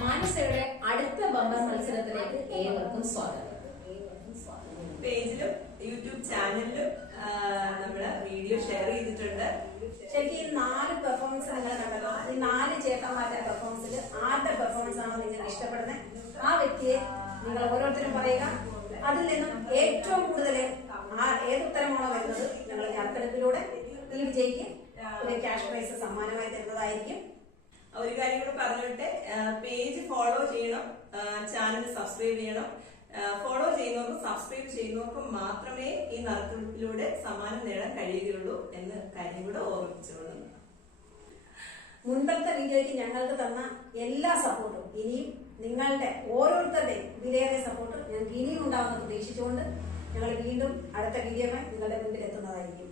മാനസയുടെ അടുത്ത ബമ്പർ മത്സരത്തിലേക്ക് ഏവർക്കും സ്വാഗതം. പേജിലും യൂട്യൂബ് ചാനലിലും നമ്മള് വീഡിയോ ഷെയർ ചെയ്തിട്ടുണ്ട്. ശരിക്കും ഈ 4 പെർഫോമൻസ് നിങ്ങൾ കണ്ടല്ലോ. ഈ 4 ചേട്ടന്മാരുടെ പെർഫോമൻസിൽ ആരുടെ പെർഫോമൻസ് ആണോ നിങ്ങൾക്ക് ഇഷ്ടപ്പെടുന്നത് ആ വ്യക്തിയെ നിങ്ങൾ ഓരോരുത്തരും പറയുക. അതിൽ നിന്നും ഏറ്റവും കൂടുതൽ ഏത് ഉത്തരമാണോ വരുന്നത് ഞങ്ങൾ നറുക്കെടുപ്പിലൂടെ ഈ വിജയിക്ക് ഒരു ക്യാഷ് പ്രൈസ് സമ്മാനമായി തരുന്നതായിരിക്കും. ഒരു കാര്യം കൂടെ പറഞ്ഞിട്ട്, പേജ് ഫോളോ ചെയ്യണം, ചാനൽ സബ്സ്ക്രൈബ് ചെയ്യണം. ഫോളോ ചെയ്യുന്നവർക്കും സബ്സ്ക്രൈബ് ചെയ്യുന്നവർക്കും മാത്രമേ ഈ നറുക്കെടുപ്പിലൂടെ സമ്മാനം നേടാൻ കഴിയുകയുള്ളൂ എന്ന കാര്യം കൂടെ ഓർമ്മിച്ചുകൊള്ളുന്നു. മുൻപത്തെ വീഡിയോയ്ക്ക് ഞങ്ങൾക്ക് തന്ന എല്ലാ സപ്പോർട്ടും ഇനിയും നിങ്ങളുടെ ഓരോരുത്തരുടെയും വിലയേറിയ സപ്പോർട്ട് ഞങ്ങൾക്ക് ഇനിയും ഉണ്ടാവുമെന്ന് പ്രതീക്ഷിച്ചുകൊണ്ട് ഞങ്ങൾ വീണ്ടും അടുത്ത വീഡിയോയുമായി നിങ്ങളുടെ മുമ്പിൽ എത്തുന്നതായിരിക്കും.